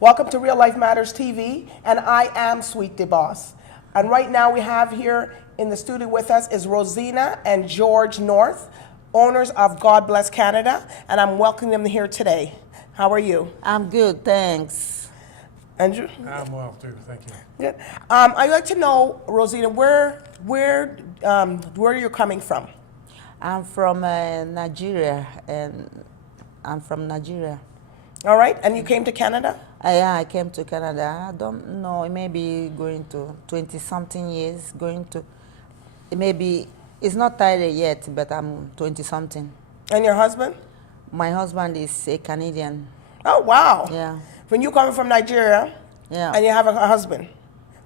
Welcome to Real Life Matters TV, and I am Sweet DBoss. And right now we have here in the studio with us is Rosina and George North, owners of God Bless Canada, and I'm welcoming them here today. How are you? I'm good, thanks. Andrew? I'm well too, thank you. Good. I'd like to know, Rosina, where you're coming from? I'm from Nigeria, and I'm from Nigeria. All right, and you came to Canada? Yeah, I came to Canada. I don't know, it may be going to 20-something years, it's not tired yet, but I'm 20-something. And your husband? My husband is a Canadian. Oh, wow. Yeah. When you coming from Nigeria, Yeah. and you have a husband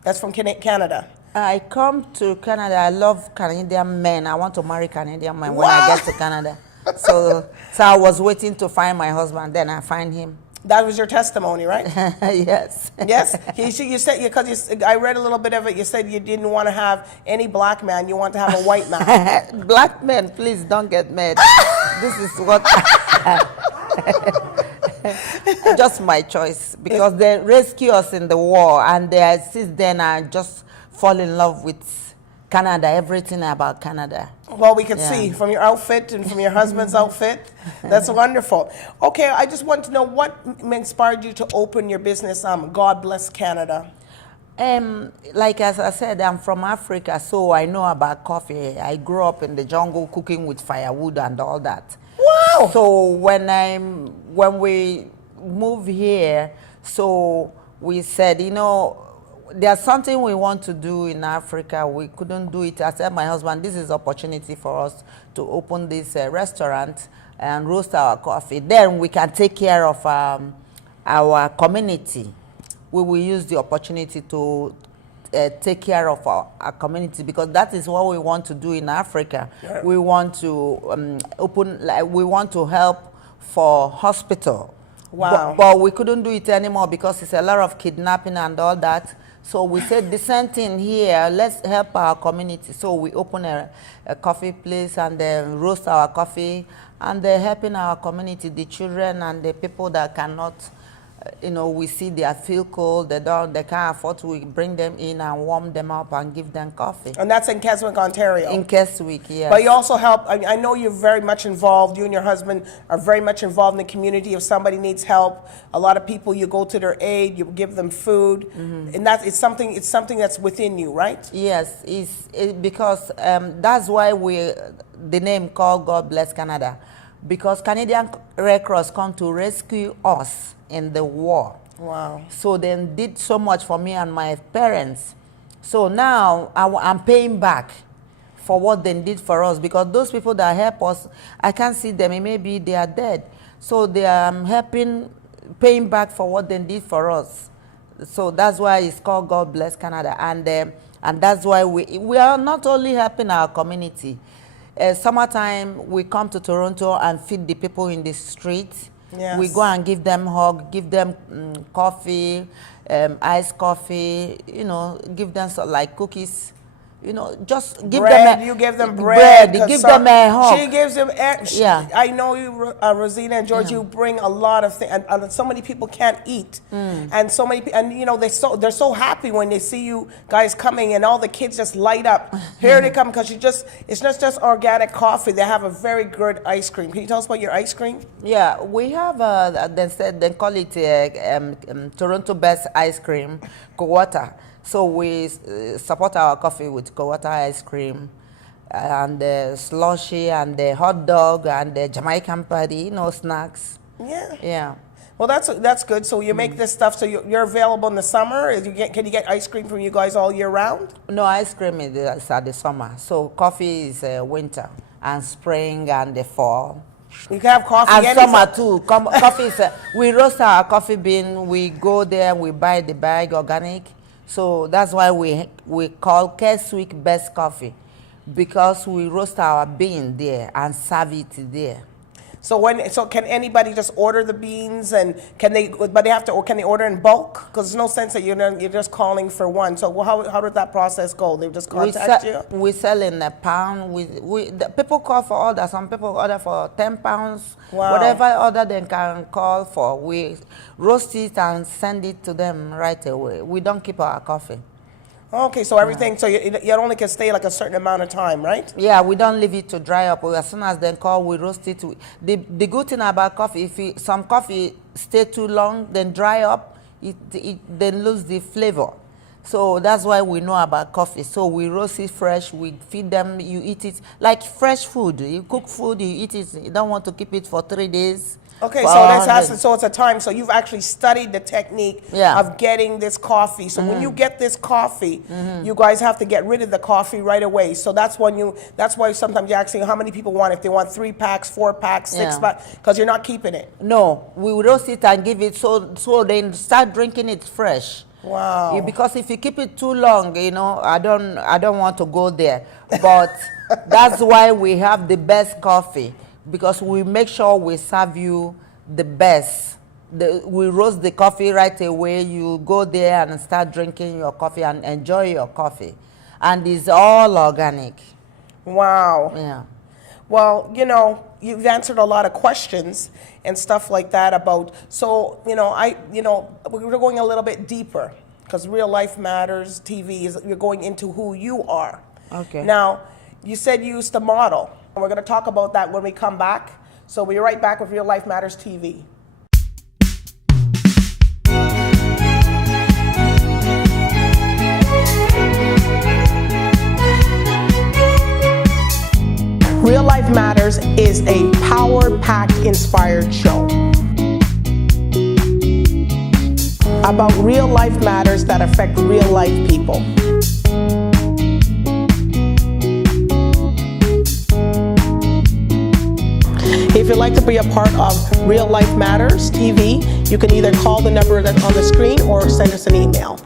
that's from Canada. I come to Canada, I love Canadian men. I want to marry Canadian men when I get to Canada. So I was waiting to find my husband, then I find him. That was your testimony, right? Yes. Yes? You said, because I read a little bit of it, you said you didn't want to have any black man, you want to have a white man. Black men, please don't get mad. This is what... just my choice, because they rescue us in the war, and since then I just fall in love with Canada, everything about Canada. Well, we can see from your outfit and from your husband's outfit. That's wonderful. Okay, I just want to know what inspired you to open your business, God Bless Canada. Like as I said, I'm from Africa, so I know about coffee. I grew up in the jungle cooking with firewood and all that. Wow! So when we moved here, so we said, you know, there's something we want to do in Africa. We couldn't do it. I said, my husband, this is opportunity for us to open this restaurant and roast our coffee. Then we can take care of our community. We will use the opportunity to take care of our community, because that is what we want to do in Africa. Yeah. We want to we want to help for hospital. Wow. But we couldn't do it anymore because it's a lot of kidnapping and all that. So we said the same thing here, let's help our community. So we open a coffee place and roast our coffee, and they're helping our community, the children and the people that cannot, you know, we see they feel cold, they can't afford to, we bring them in and warm them up and give them coffee. And that's in KESWICK, Ontario? In KESWICK, yes. But you also help, I know you're very much involved, you and your husband are very much involved in the community. If somebody needs help, a lot of people, you go to their aid, you give them food, and it's something that's within you, right? Yes, because that's why the name called God Bless Canada, because Canadian Red Cross come to rescue us in the war. Wow. So they did so much for me and my parents. So now I'm paying back for what they did for us, because those people that help us, I can't see them, maybe they are dead. So they are paying back for what they did for us. So that's why it's called God Bless Canada. And that's why we are not only helping our community. Summertime, we come to Toronto and feed the people in the streets. Yes. We go and give them hug, give them coffee, iced coffee, you know, give them like cookies, you know, just give bread, them you give them bread. Give them a hug. She gives them, yeah. I know you, Rosina and George, you bring a lot of things, and so many people can't eat. And so many, and you know, they're so happy when they see you guys coming, and all the kids just light up. Here they come, because it's not just organic coffee, they have a very good ice cream. Can you tell us about your ice cream? Yeah, we have, they call it Toronto Best Ice Cream, Kowata. So we support our coffee with Kowata ice cream, and the slushy, and the hot dog, and the Jamaican patty, you know, snacks. Yeah. Yeah. Well, that's good. So you make this stuff, so you're available in the summer? Can you get ice cream from you guys all year round? No, ice cream is at the summer. So coffee is winter, and spring, and the fall. You can have coffee and anytime. Summer too. Coffee is, we roast our coffee bean, we go there, we buy the bag, organic. So that's why we call KESWICK'S best coffee, because we roast our bean there and serve it there. So can anybody just order the beans and can they order in bulk? Because there's no sense that you're just calling for one. So how did that process go? They just contact you? We sell in a pound. The people call for order. Some people order for 10 pounds. Wow. Whatever order they can call for, we roast it and send it to them right away. We don't keep our coffee. Okay, so everything, so you only can stay like a certain amount of time, right? Yeah, we don't leave it to dry up. As soon as they call, we roast it. The good thing about coffee, if some coffee stay too long, then dry up, it then lose the flavor. So that's why we know about coffee. So we roast it fresh, we feed them, you eat it. Like fresh food, you cook food, you eat it. You don't want to keep it for 3 days. Okay, so it's a time. So you've actually studied the technique of getting this coffee. So when you get this coffee, you guys have to get rid of the coffee right away. So that's why sometimes you ask how many people want. If they want 3 packs, 4 packs, 6 packs, because you're not keeping it. No, we roast it and give it so they start drinking it fresh. Wow. Because if you keep it too long, I don't want to go there. But that's why we have the best coffee. Because we make sure we serve you the best. We roast the coffee right away. You go there and start drinking your coffee and enjoy your coffee. And it's all organic. Wow. Yeah. Well, you've answered a lot of questions and stuff like that about, so, we're going a little bit deeper because Real Life Matters TV you're going into who you are. Okay. Now, you said you used to model. We're going to talk about that when we come back. So we'll be right back with Real Life Matters TV. Real Life Matters is a power-packed, inspired show about real life matters that affect real life people. If you'd like to be a part of Real Life Matters TV, you can either call the number that's on the screen or send us an email.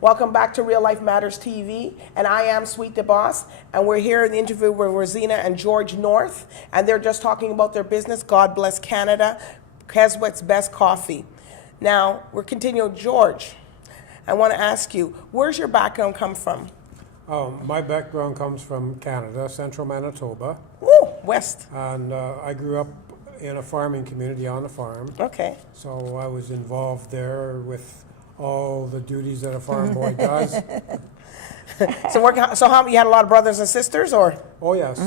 Welcome back to Real Life Matters TV, and I am Sweet DBoss, and we're here in the interview with Rosina and George North, and they're just talking about their business, God Bless Canada, KESWICK'S Best Coffee. Now, we're continuing. George, I want to ask you, where's your background come from? My background comes from Canada, central Manitoba. Ooh, west. And I grew up in a farming community on a farm. Okay. So I was involved there with all the duties that a farm boy does. So how you had a lot of brothers and sisters, or? Oh yes,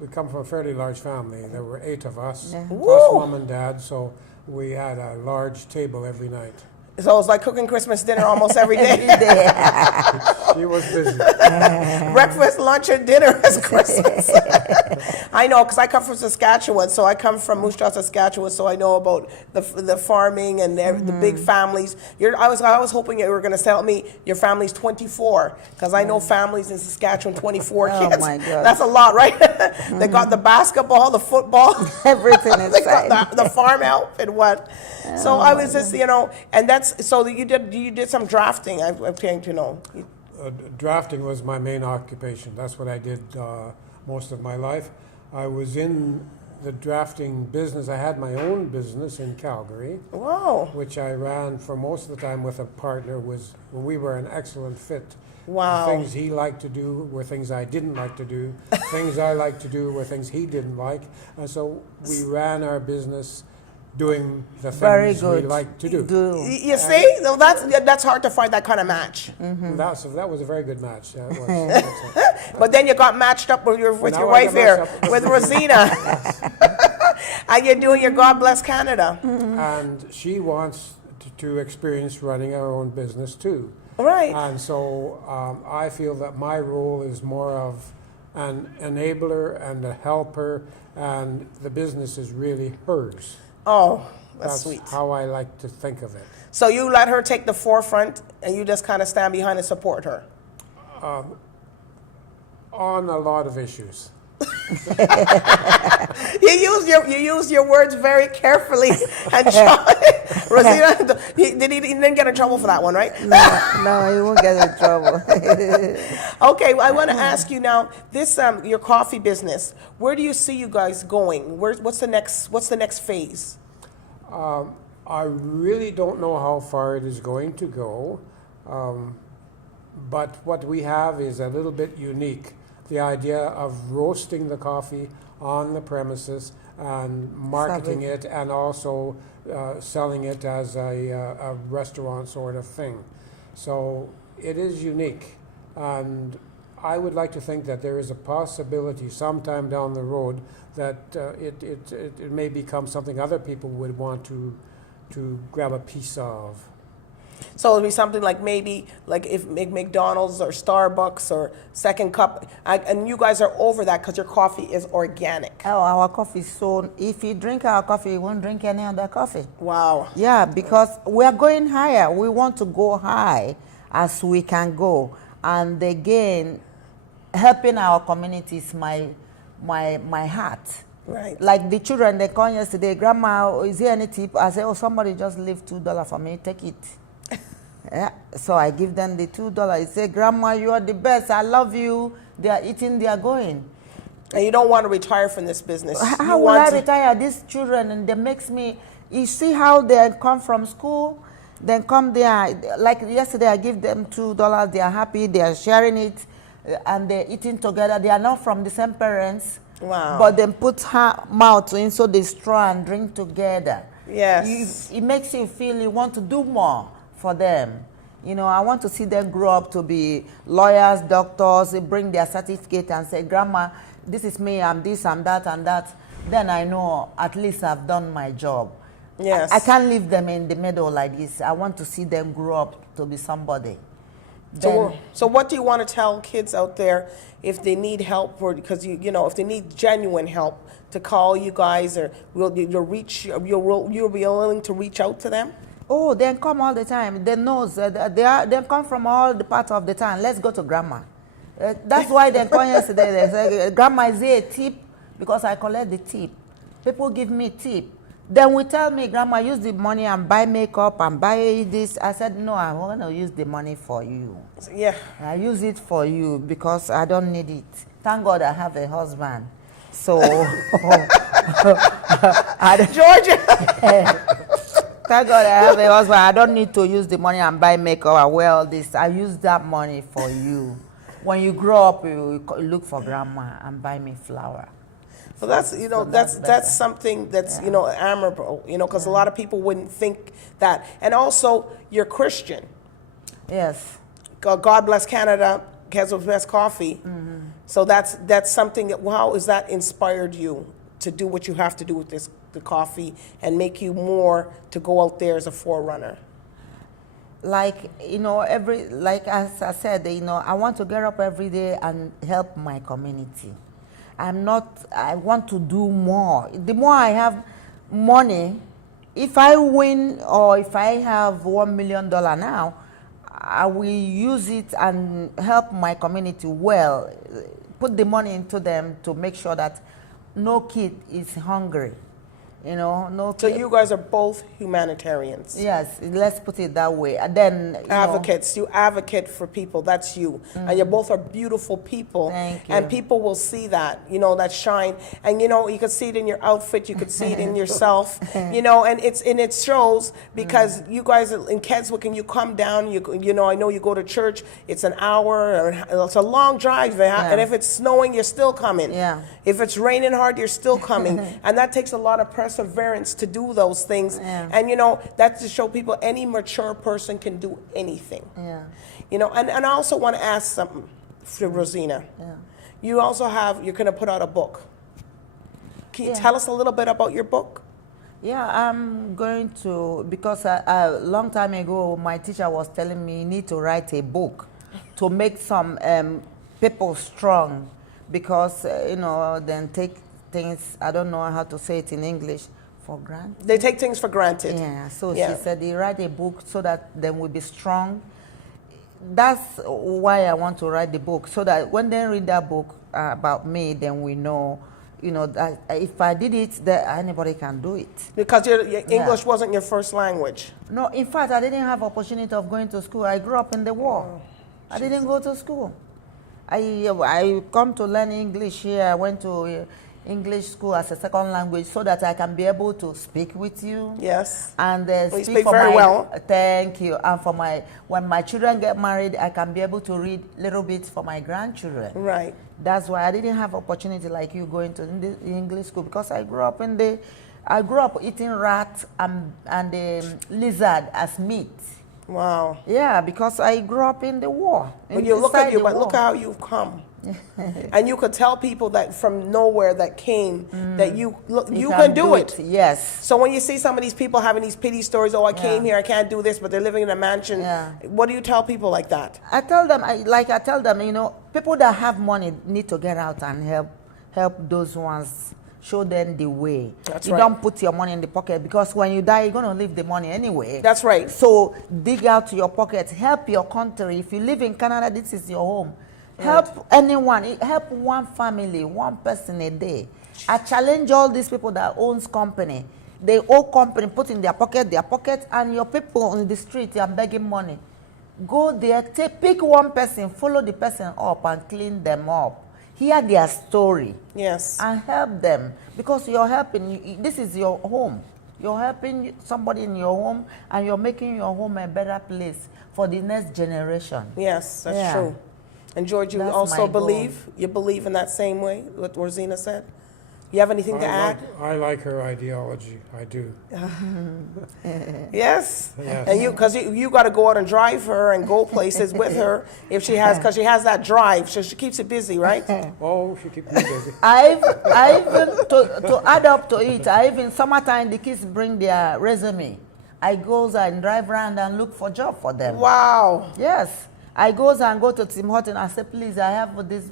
we come from a fairly large family. There were 8 of us, plus Woo. mom and dad. So we had a large table every night. So it was like cooking Christmas dinner almost every day. She was busy. Breakfast, lunch, and dinner is Christmas. I know, because I come from Saskatchewan, so I come from Moose Jaw, Saskatchewan, so I know about the farming and the big families. I was hoping you were going to tell me your family's 24, because I know families in Saskatchewan, 24 kids. Oh my God. That's a lot, right? They got the basketball, the football. Everything They inside. got the farm help and what. So I was just, and that's, so you did some drafting, I'm trying to know. Drafting was my main occupation. That's what I did most of my life. I was in the drafting business. I had my own business in Calgary, Wow. which I ran for most of the time with a partner. We were an excellent fit. Wow. The things he liked to do were things I didn't like to do. Things I liked to do were things he didn't like. And so we ran our business doing the Very things we good. like to do. You see? No, that's hard to find that kind of match. That was a very good match. That was. But then you got matched up with your Now I wife got here, matched up with Rosina. And you're doing your God Bless Canada. And she wants to experience running our own business too. Right. And so I feel that my role is more of an enabler and a helper, and the business is really hers. Oh, that's sweet. How I like to think of it. So you let her take the forefront, and you just kind of stand behind and support her. On a lot of issues. You use your words very carefully and Rosina, he didn't get in trouble for that one, right? No, you won't get in trouble. Okay, well, I want to ask you now. This your coffee business. Where do you see you guys going? What's the next phase? I really don't know how far it is going to go, but what we have is a little bit unique. The idea of roasting the coffee on the premises and marketing it, and also selling it as a restaurant sort of thing. So it is unique, and I would like to think that there is a possibility sometime down the road that it may become something other people would want to grab a piece of. So it'll be something like maybe like if McDonald's or Starbucks or Second Cup, and you guys are over that because your coffee is organic. Oh, our coffee is so, if you drink our coffee, you won't drink any other coffee. Wow. Yeah, because we are going higher. We want to go high as we can go. And again, helping our community is my heart. Right. Like the children, they come yesterday, Grandma, is there any tip? I say, oh, somebody just leave $2 for me, take it. Yeah. So I give them the $2. I say, Grandma, you are the best. I love you. They are eating, they are going. And you don't want to retire from this business. How will I retire? These children, and they makes me, you see how they come from school, then come there, like yesterday I give them $2, they are happy, they are sharing it, and they're eating together. They are not from the same parents. Wow. But then put her mouth in so they straw and drink together. Yes. It makes you feel you want to do more for them. You know, I want to see them grow up to be lawyers, doctors. They bring their certificate and say, Grandma, this is me, I'm this, I'm that, and that. Then I know at least I've done my job. Yes. I can't leave them in the middle like this. I want to see them grow up to be somebody. So what do you want to tell kids out there if they need help, or because you know if they need genuine help, to call you guys, or you'll be willing to reach out to them? Oh, they come all the time. They know they come from all the parts of the town. Let's go to Grandma. That's why they come yesterday. They say, Grandma, is there a tip? Because I collect the tip. People give me tip. Then we tell me, Grandma, use the money and buy makeup and buy this. I said, no, I want to use the money for you. Yeah. I use it for you because I don't need it. Thank God I have a husband. So, Georgia. Thank God I have a husband. I don't need to use the money and buy makeup and wear all this. I use that money for you. When you grow up, you look for Grandma and buy me flower. Well, that's that's something that's admirable, because a lot of people wouldn't think that. And also, you're Christian. Yes. God bless Canada, KESWICK'S Best Coffee. Mm-hmm. So that's something that, how has that inspired you to do what you have to do with the coffee, and make you more to go out there as a forerunner? Like, as I said, I want to get up every day and help my community. I want to do more. The more I have money, if I win or if I have $1 million now, I will use it and help my community well, put the money into them to make sure that no kid is hungry. No kid. So you guys are both humanitarians. Yes, let's put it that way. And then advocates. You advocate for people. That's you. Mm-hmm. And you both are beautiful people. Thank you. And people will see that, that shine. And you can see it in your outfit. You could see it in yourself. And it shows, because you guys are in Keswick and you come down. I know you go to church. It's an hour. It's a long drive. And if it's snowing, you're still coming. Yeah. If it's raining hard, you're still coming. And that takes a lot of perseverance to do those things. Yeah. And that's to show people any mature person can do anything. Yeah. And I also want to ask something for Rosina. Yeah. You also you're going to put out a book. Can you tell us a little bit about your book? Yeah, I'm going to, because a long time ago my teacher was telling me you need to write a book to make some people strong, because then take things, I don't know how to say it in English, for granted. They take things for granted. Yeah, so she said they write a book so that they will be strong. That's why I want to write the book, so that when they read that book about me, then we know you know, that if I did it, that anybody can do it. Because your English wasn't your first language. No, in fact, I didn't have opportunity of going to school. I grew up in the war. I didn't go to school. I come to learn English here. I went to English school as a second language so that I can be able to speak with you. Yes. And you speak speak for very my, well. Thank you. And for when my children get married, I can be able to read a little bit for my grandchildren. Right. That's why I didn't have opportunity like you going to the English school, because I grew up eating rat and lizard as meat. Wow. Yeah, because I grew up in the war. But you look at you, but look how you've come. And you could tell people that from nowhere that came that you can do it. Yes. So when you see some of these people having these pity stories, oh, I came here, I can't do this, but they're living in a mansion. Yeah. What do you tell people like that? I tell them, you know, people that have money need to get out and help those ones. Show them the way. That's you right. don't put your money in the pocket, because when you die, you're going to leave the money anyway. That's right. So dig out your pocket. Help your country. If you live in Canada, this is your home. Help anyone. Help one family, one person a day. I challenge all these people that owns company. They own company, put in their pocket, and your people on the street are begging money. Go there, pick one person, follow the person up and clean them up. Hear their story. Yes. And help them, because you're helping. This is your home. You're helping somebody in your home, and you're making your home a better place for the next generation. Yes, that's true. And George, you That's also my goal. believe in that same way, what Rosina said? You have anything to add? I like her ideology. I do. Yes. Yes. And because you got to go out and drive her and go places with her if she has, because she has that drive, so she keeps it busy, right? Oh, she keeps me busy. I even to add up to it, in summertime the kids bring their resume. I goes and drive around and look for job for them. Wow. Yes. I goes and go to Tim Horton and say, please, I have this.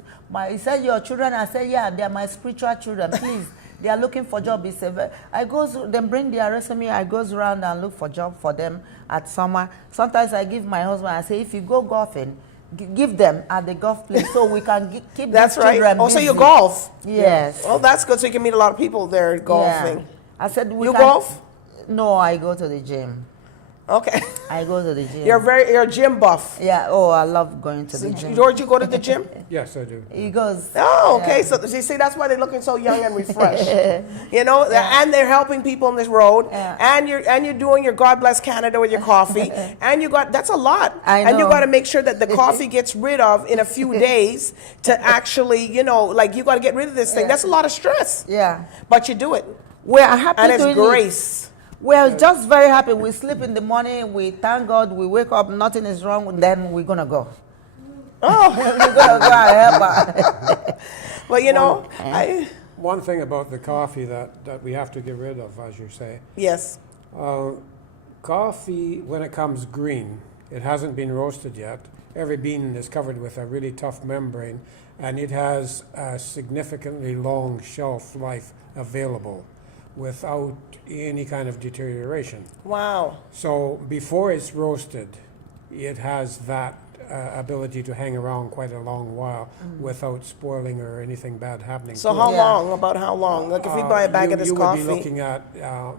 He said, your children? I said, yeah, they are my spiritual children. Please, they are looking for job. He said, then bring their resume. I goes around and look for job for them at summer. Sometimes I give my husband, I say, if you go golfing, give them at the golf place so we can keep That's these right. children Also, busy. you golf. Yes. Well, that's good, so you can meet a lot of people there golfing. Yeah. I said, You golf? No, I go to the gym. Okay. I go to the gym. You're a gym buff. Yeah. Oh, I love going to the gym. George, you go to the gym? Yes, I do. He goes. Oh, okay. Yeah. So you see, that's why they're looking so young and refreshed. You know, and they're helping people on this road, and you're doing your God Bless Canada with your coffee, and that's a lot. I know. And you got to make sure that the coffee gets rid of in a few days to actually, you know, like you got to get rid of this thing. That's a lot of stress. Yeah. But you do it, We are happy and it's doing grace. We're just very happy. We sleep in the morning. We thank God. We wake up. Nothing is wrong. Then we're gonna go. Oh, We're gonna go and help her. well, you know, One thing about the coffee that we have to get rid of, as you say, yes. coffee, when it comes green, it hasn't been roasted yet. Every bean is covered with a really tough membrane, and it has a significantly long shelf life available without any kind of deterioration. Wow. So before it's roasted, it has that ability to hang around quite a long while without spoiling or anything bad happening. So to how it. long? About how long? Like if we buy a bag of this you coffee. would be looking at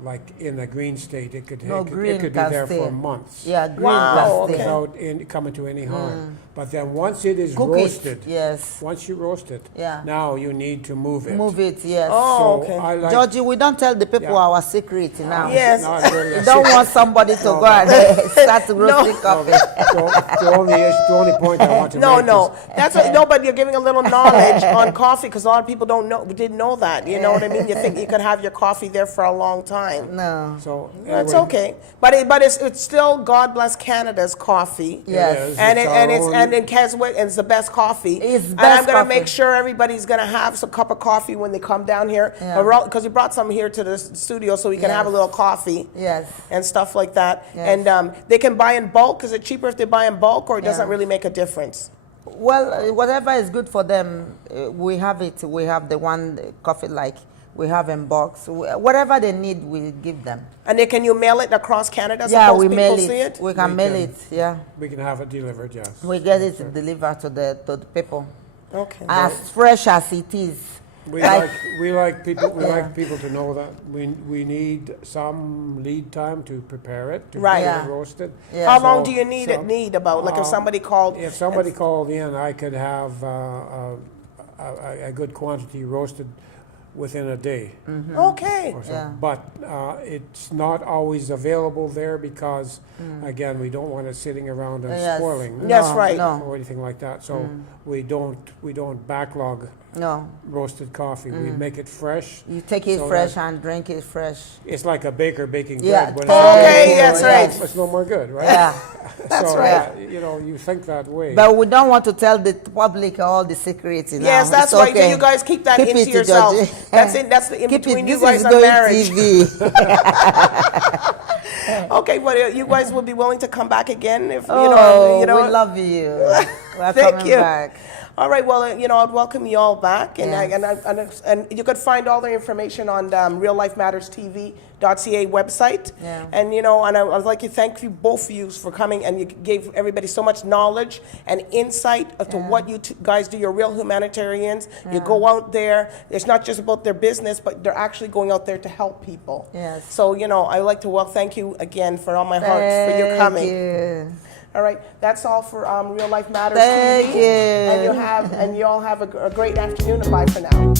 like in a green state, it could Green be can there stay. for months. Yeah, green Wow, can stay. Without coming to any harm. But then once it is Cook roasted, it. Yes. once you roast it, Yeah. now you need to move it. Move it. Yes. Oh, So okay. I like Georgie, we don't tell the people Yeah. our secret now. Yes. No, it's really We a don't secret. want somebody to go and start roasting coffee. The only point I want to make No, is that's what, no. But you're giving a little knowledge on coffee because a lot of people didn't know that. You know what I mean? You think you could have your coffee there for a long time. No. so That's anyway, okay, but it's still God Bless Canada's coffee. Yes. It is. And It's it, our and it's own- and in Keswick, it's the best coffee. It's and best I'm gonna coffee. make sure everybody's gonna have some cup of coffee when they come down here. Yeah. Because you brought some here to the studio, so we can have a Yes. little coffee. Yes. And stuff like that. Yes. And they can buy in bulk. Is it cheaper if they buy in bulk, or it doesn't Yeah. really make a difference? Well, whatever is good for them, we have it. We have the one coffee like we have in box. Whatever they need, we give them. And can you mail it across Canada? Yeah, Suppose we people mail see it. We can We mail can. it. Yeah, we can have it delivered, yes. we get it delivered to the people Okay. as fresh as it is. We Like- like people to know that we need some lead time to prepare it, to Right. get Yeah. it roasted. Yeah. How long So- do you need about? Like if somebody called. If somebody called in, I could have a good quantity roasted within a day Okay. or so. Yeah. But it's not always available there because, again, we don't want it sitting around and Yes. spoiling. That's right. No, Or anything like that. So we don't backlog no. roasted coffee. We make it fresh. You take it So fresh that- and drink it fresh. It's like a baker baking Yeah. bread. Okay, that's Yeah. right. It's no more good, right? Yeah. That's So, right. you think that way. But we don't want to tell the public all the secrets. Yes, now. that's It's right. okay. You guys keep that Keep into it to yourself. Georgie. That's it. That's the in Keep between it. you This guys is and going marriage. TV. Okay, well, you guys will be willing to come back again if Oh, you know. we love you. We're Thank coming you. back. All right, well, I'd welcome you all back, and Yes. and you could find all the information on reallifematterstv.ca website. Yeah. And and I would like to thank you both of you for coming, and you gave everybody so much knowledge and insight as to what you guys do. You're real humanitarians. You go out there. It's not just about their business, but they're actually going out there to help people. Yes. So I like to thank you again for all my heart for your coming. You. All right, that's all for Real Life Matters Thank TV. you. And you all have a great afternoon, and bye for now.